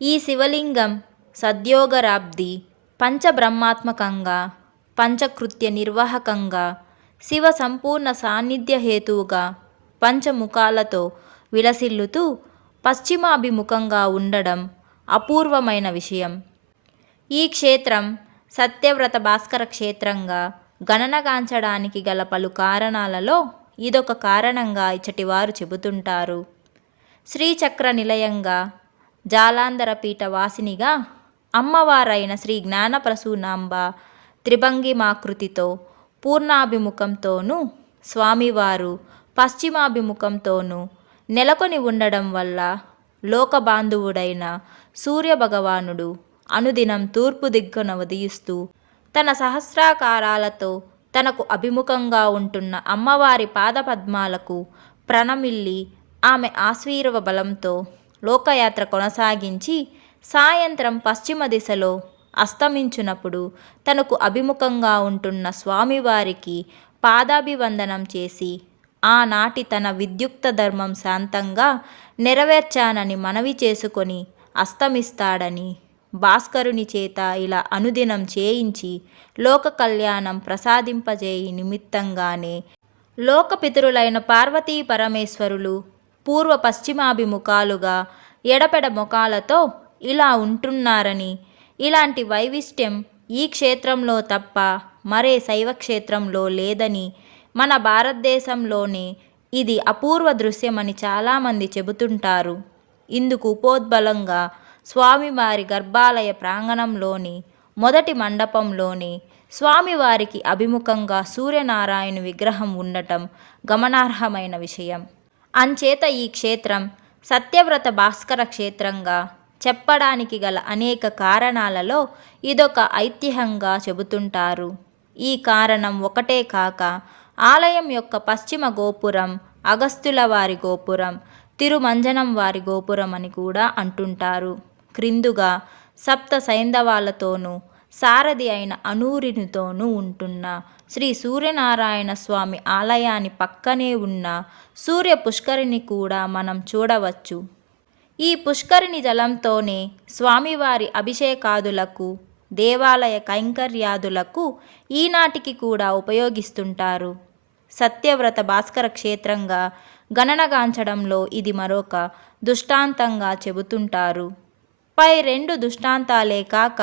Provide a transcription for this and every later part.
ఈ శివలింగం సద్యోగరాబ్ది పంచబ్రహ్మాత్మకంగా పంచకృత్య నిర్వాహకంగా శివ సంపూర్ణ సాన్నిధ్య హేతువుగా పంచముఖాలతో విలసిల్లుతూ పశ్చిమాభిముఖంగా ఉండడం అపూర్వమైన విషయం. ఈ క్షేత్రం సత్యవ్రత భాస్కర క్షేత్రంగా గణనగాంచడానికి గల పలు కారణాలలో ఇదొక కారణంగా ఇచ్చటివారు చెబుతుంటారు. శ్రీచక్ర నిలయంగా జాలాంధరపీఠ వాసినిగా అమ్మవారైన శ్రీ జ్ఞానప్రసూనాంబ త్రిభంగిమాకృతితో పూర్ణాభిముఖంతోనూ స్వామివారు పశ్చిమాభిముఖంతోనూ నెలకొని ఉండడం వల్ల లోకబాంధువుడైన సూర్యభగవానుడు అనుదినం తూర్పు దిగ్గున ఉదయిస్తూ తన సహస్రాకారాలతో తనకు అభిముఖంగా ఉంటున్న అమ్మవారి పాదపద్మాలకు ప్రణమిల్లి ఆమె ఆశీర్వ బలంతో లోకయాత్ర కొనసాగించి సాయంత్రం పశ్చిమ దిశలో అస్తమించునప్పుడు తనకు అభిముఖంగా ఉంటున్న స్వామివారికి పాదాభివందనం చేసి ఆనాటి తన విద్యుక్త ధర్మం శాంతంగా నెరవేర్చానని మనవి చేసుకొని అస్తమిస్తాడని భాస్కరుని చేత ఇలా అనుదినం చేయించి లోక కళ్యాణం ప్రసాదింపజేయి నిమిత్తంగానే లోకపితరులైన పార్వతీ పరమేశ్వరులు పూర్వ పశ్చిమాభిముఖాలుగా ఎడపెడ ముఖాలతో ఇలా ఉంటున్నారని. ఇలాంటి వైవిష్ట్యం ఈ క్షేత్రంలో తప్ప మరే శైవ క్షేత్రంలో లేదని మన భారతదేశంలోనే ఇది అపూర్వ దృశ్యమని చాలామంది చెబుతుంటారు. ఇందుకు ఉపోద్బలంగా స్వామివారి గర్భాలయ ప్రాంగణంలోని మొదటి మండపంలోని స్వామివారికి అభిముఖంగా సూర్యనారాయణ విగ్రహం ఉండటం గమనార్హమైన విషయం. అంచేత ఈ క్షేత్రం సత్యవ్రత భాస్కర క్షేత్రంగా చెప్పడానికి గల అనేక కారణాలలో ఇదొక ఐతిహ్యంగా చెబుతుంటారు. ఈ కారణం ఒకటే కాక ఆలయం యొక్క పశ్చిమ గోపురం అగస్తుల వారి గోపురం తిరుమంజనం వారి గోపురం అని కూడా అంటుంటారు. క్రిందుగా సప్త సైంధవాలతోనూ సారథి అయిన అనూరినితోనూ ఉంటున్న. శ్రీ సూర్యనారాయణ స్వామి ఆలయాన్ని పక్కనే ఉన్న. సూర్య పుష్కరిణి కూడా మనం చూడవచ్చు. ఈ పుష్కరిణి జలంతోనే స్వామివారి అభిషేకాదులకు దేవాలయ కైంకర్యాదులకు ఈనాటికి కూడా ఉపయోగిస్తుంటారు. సత్యవ్రత భాస్కర క్షేత్రంగా గణనగాంచడంలో ఇది మరొక దృష్టాంతంగా చెబుతుంటారు. పై రెండు దృష్టాంతాలే కాక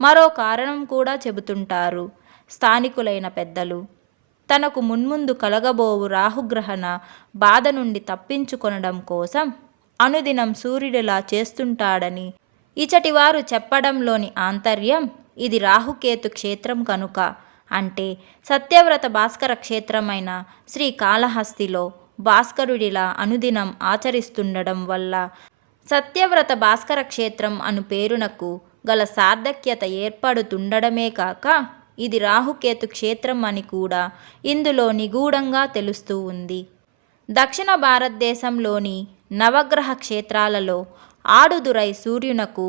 మరో కారణం కూడా చెబుతుంటారు. స్థానికులైన పెద్దలు. తనకు మున్ముందు కలగబోవు రాహుగ్రహణ బాధ నుండి తప్పించుకొనడం కోసం అనుదినం సూర్యుడిలా చేస్తుంటాడని ఇచటివారు చెప్పడంలోని ఆంతర్యం ఇది రాహుకేతు క్షేత్రం కనుక అంటే సత్యవ్రత భాస్కర క్షేత్రమైన శ్రీ కాళహస్తిలో భాస్కరుడిలా అనుదినం ఆచరిస్తుండడం వల్ల సత్యవ్రత భాస్కర క్షేత్రం అను పేరునకు గల సార్థక్యత ఏర్పడుతుండడమే కాక ఇది రాహుకేతు క్షేత్రం అని కూడా ఇందులో నిగూఢంగా తెలుస్తూ ఉంది. దక్షిణ భారతదేశంలోని నవగ్రహ క్షేత్రాలలో ఆడుదురై సూర్యునకు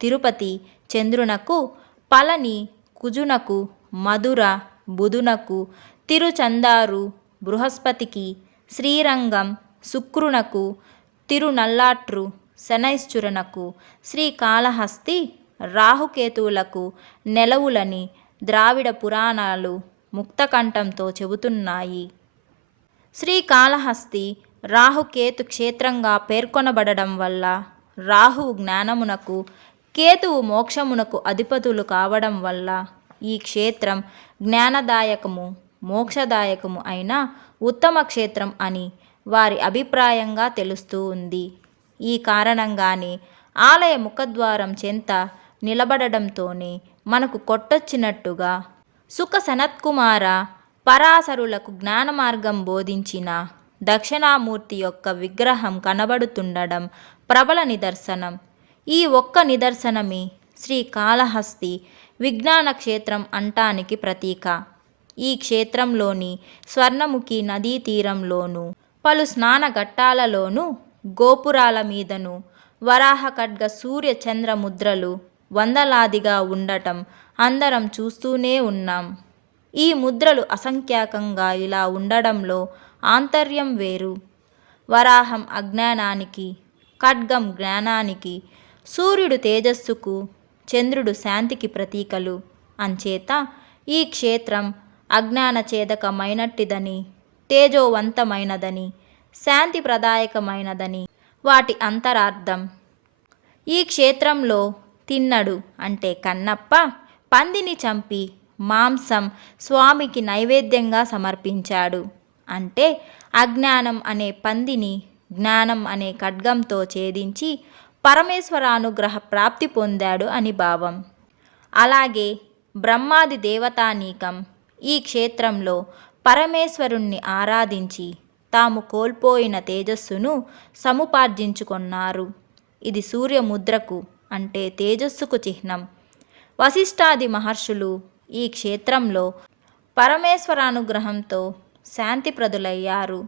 తిరుపతి చంద్రునకు పళని కుజునకు మధుర బుధునకు తిరుచందారు బృహస్పతికి శ్రీరంగం శుక్రునకు తిరునల్లాట్రు శనైశ్చురనకు శ్రీకాళహస్తి రాహుకేతువులకు నెలవులని ద్రావిడ పురాణాలు ముక్తకంఠంతో చెబుతున్నాయి. శ్రీకాళహస్తి రాహుకేతు క్షేత్రంగా పేర్కొనబడడం వల్ల రాహువు జ్ఞానమునకు కేతువు మోక్షమునకు అధిపతులు కావడం వల్ల ఈ క్షేత్రం జ్ఞానదాయకము మోక్షదాయకము అయిన ఉత్తమ క్షేత్రం అని వారి అభిప్రాయంగా తెలుస్తూ ఉంది. ఈ కారణంగానే ఆలయ ముఖద్వారం చెంత నిలబడడంతోనే మనకు కొట్టొచ్చినట్టుగా సుఖ సనత్కుమార పరాశరులకు జ్ఞాన మార్గం బోధించిన దక్షిణామూర్తి యొక్క విగ్రహం కనబడుతుండడం ప్రబల నిదర్శనం. ఈ ఒక్క నిదర్శనమే శ్రీకాళహస్తి విజ్ఞాన క్షేత్రం అంటానికి ప్రతీక. ఈ క్షేత్రంలోని స్వర్ణముఖి నదీ తీరంలోనూ పలు స్నాన ఘట్టాలలోనూ గోపురాల మీదను వరాహ ఖడ్గ సూర్య చంద్ర ముద్రలు వందలాదిగా ఉండటం అందరం చూస్తూనే ఉన్నాం. ఈ ముద్రలు అసంఖ్యాకంగా ఇలా ఉండడంలో ఆంతర్యం వేరు. వరాహం అజ్ఞానానికి ఖడ్గం జ్ఞానానికి సూర్యుడు తేజస్సుకు చంద్రుడు శాంతికి ప్రతీకలు. అంచేత ఈ క్షేత్రం అజ్ఞానఛేదకమైనట్టిదని తేజోవంతమైనదని శాంతి ప్రదాయకమైనదని వాటి అంతరార్థం. ఈ క్షేత్రంలో తిన్నడు అంటే కన్నప్ప పందిని చంపి మాంసం స్వామికి నైవేద్యంగా సమర్పించాడు. అంటే అజ్ఞానం అనే పందిని జ్ఞానం అనే ఖడ్గంతో ఛేదించి పరమేశ్వరానుగ్రహ ప్రాప్తి పొందాడు అని భావం. అలాగే బ్రహ్మాది దేవతానీకం ఈ క్షేత్రంలో పరమేశ్వరుణ్ణి ఆరాధించి తాము కోల్పోయిన తేజస్సును సముపార్జించుకున్నారు. ఇది సూర్యముద్రకు అంటే తేజస్సుకు చిహ్నం. వశిష్ఠాది మహర్షులు ఈ క్షేత్రంలో పరమేశ్వరానుగ్రహంతో శాంతిప్రదులయ్యారు.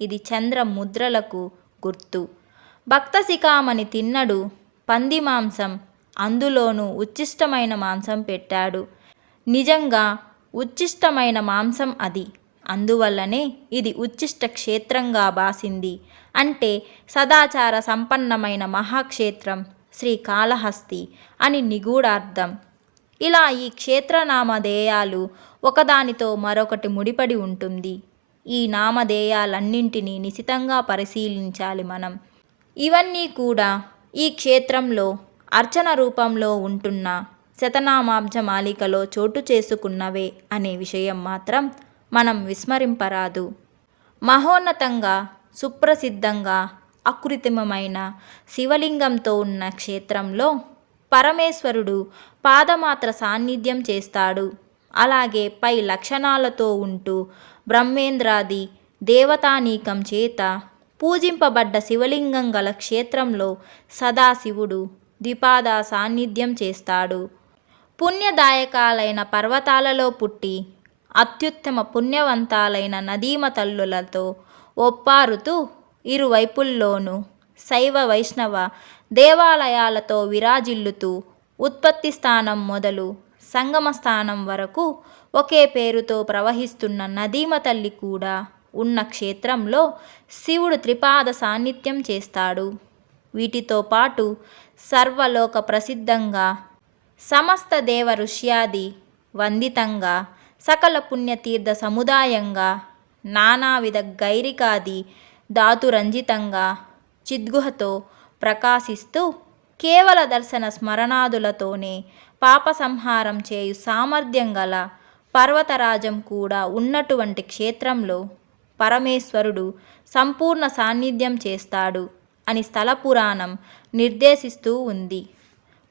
ఇది చంద్ర ముద్రలకు గుర్తు. భక్త శిఖామణి తిన్నడు పంది మాంసం అందులోనూ ఉచ్చిష్టమైన మాంసం పెట్టాడు. నిజంగా ఉచ్చిష్టమైన మాంసం అది. అందువల్లనే ఇది ఉచ్చిష్ట క్షేత్రంగా భాసింది. అంటే సదాచార సంపన్నమైన మహాక్షేత్రం శ్రీకాళహస్తి అని నిగూఢార్థం. ఇలా ఈ క్షేత్రనామధేయాలు ఒకదానితో మరొకటి ముడిపడి ఉంటుంది. ఈ నామధేయాలన్నింటినీ నిశితంగా పరిశీలించాలి మనం. ఇవన్నీ కూడా ఈ క్షేత్రంలో అర్చన రూపంలో ఉంటున్న శతనామాబ్జ మాలికలో చోటు చేసుకున్నవే అనే విషయం మాత్రం మనం విస్మరింపరాదు. మహోన్నతంగా సుప్రసిద్ధంగా అకృత్రిమమైన శివలింగంతో ఉన్న క్షేత్రంలో పరమేశ్వరుడు పాదమాత్ర సాన్నిధ్యం చేస్తాడు. అలాగే పై లక్షణాలతో ఉంటూ బ్రహ్మేంద్రాది దేవతానీకం చేత పూజింపబడ్డ శివలింగం గల క్షేత్రంలో సదాశివుడు ద్విపాద సాన్నిధ్యం చేస్తాడు. పుణ్యదాయకాలైన పర్వతాలలో పుట్టి అత్యుత్తమ పుణ్యవంతాలైన నదీమ తల్లులతో ఒప్పారుతూ ఇరువైపుల్లోనూ శైవ వైష్ణవ దేవాలయాలతో విరాజిల్లుతూ ఉత్పత్తి స్థానం మొదలు సంగమ స్థానం వరకు ఒకే పేరుతో ప్రవహిస్తున్న నదీమ తల్లి కూడా ఉన్న క్షేత్రంలో శివుడు త్రిపాద సాన్నిధ్యం చేస్తాడు. వీటితో పాటు సర్వలోక ప్రసిద్ధంగా సమస్త దేవ ఋష్యాది వందితంగా సకల పుణ్యతీర్థ సముదాయంగా నానావిధ గైరికాది ధాతురంజితంగా చిద్గుహతో ప్రకాశిస్తూ కేవల దర్శన స్మరణాదులతోనే పాప సంహారం చేయు సామర్థ్యం గల పర్వతరాజం కూడా ఉన్నటువంటి క్షేత్రంలో పరమేశ్వరుడు సంపూర్ణ సాన్నిధ్యం చేస్తాడు అని స్థల పురాణం నిర్దేశిస్తూ ఉంది.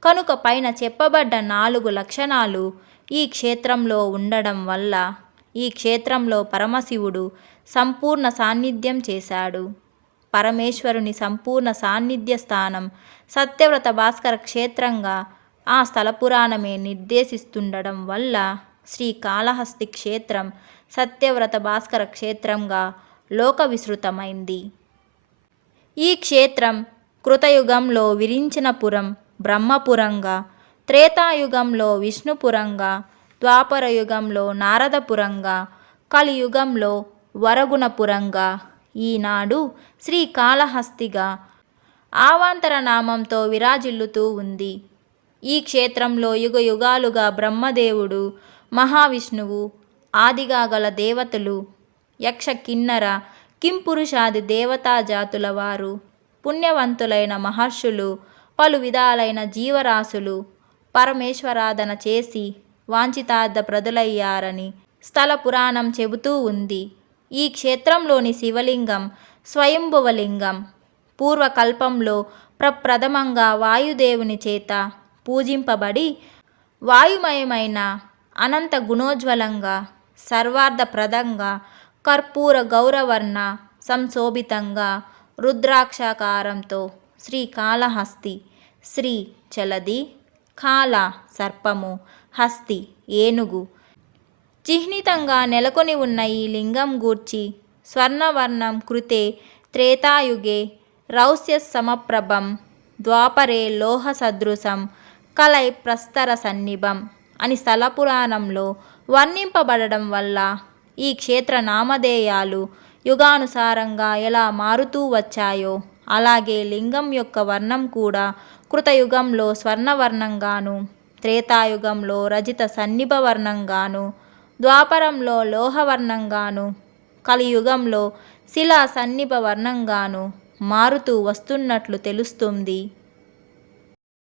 కనుక పైన చెప్పబడ్డ నాలుగు లక్షణాలు ఈ క్షేత్రంలో ఉండడం వల్ల ఈ క్షేత్రంలో పరమశివుడు సంపూర్ణ సాన్నిధ్యం చేశాడు. పరమేశ్వరుని సంపూర్ణ సాన్నిధ్య స్థానం సత్యవ్రత భాస్కర క్షేత్రంగా ఆ స్థల పురాణమే నిర్దేశిస్తుండడం వల్ల శ్రీకాళహస్తి క్షేత్రం సత్యవ్రత భాస్కర క్షేత్రంగా లోక విస్తృతమైంది ఈ క్షేత్రం కృతయుగంలో విరించిన పురం బ్రహ్మపురంగా త్రేతాయుగంలో విష్ణుపురంగా ద్వాపరయుగంలో నారదపురంగా కలియుగంలో వరగుణపురంగా ఈనాడు శ్రీకాళహస్తిగా ఆవాంతర నామంతో విరాజిల్లుతూ ఉంది. ఈ క్షేత్రంలో యుగ యుగాలుగా బ్రహ్మదేవుడు మహావిష్ణువు ఆదిగా గల దేవతలు యక్ష కిన్నర కింపురుషాది దేవతాజాతుల వారు పుణ్యవంతులైన మహర్షులు పలు విధాలైన జీవరాశులు పరమేశ్వరాధన చేసి వాంఛితార్థ ప్రదులయ్యారని స్థల పురాణం చెబుతూ ఉంది. ఈ క్షేత్రంలోని శివలింగం స్వయంభువలింగం. పూర్వకల్పంలో ప్రప్రథమంగా వాయుదేవుని చేత పూజింపబడి వాయుమయమైన అనంత గుణోజ్వలంగా సర్వార్థప్రదంగా కర్పూర గౌరవర్ణ సంశోభితంగా రుద్రాక్షాకారంతో శ్రీకాళహస్తి శ్రీ చలది కాల సర్పము హస్తి ఏనుగు. చిహ్నితంగా నెలకొని ఉన్న ఈ లింగం గూర్చి స్వర్ణవర్ణం కృతే త్రేతాయుగే రౌస్య సమప్రభం ద్వాపరే లోహ సదృశం కలై ప్రస్తర సన్నిభం అని స్థల పురాణంలో వర్ణింపబడడం వల్ల ఈ క్షేత్ర నామధేయాలు యుగానుసారంగా ఎలా మారుతూ వచ్చాయో అలాగే లింగం యొక్క వర్ణం కూడా కృతయుగంలో స్వర్ణవర్ణంగాను త్రేతాయుగంలో రజిత సన్నిభ వర్ణంగాను ద్వాపరంలో లోహవర్ణంగాను కలియుగంలో శిలా సన్నిభ వర్ణంగాను మారుతూ వస్తున్నట్లు తెలుస్తుంది.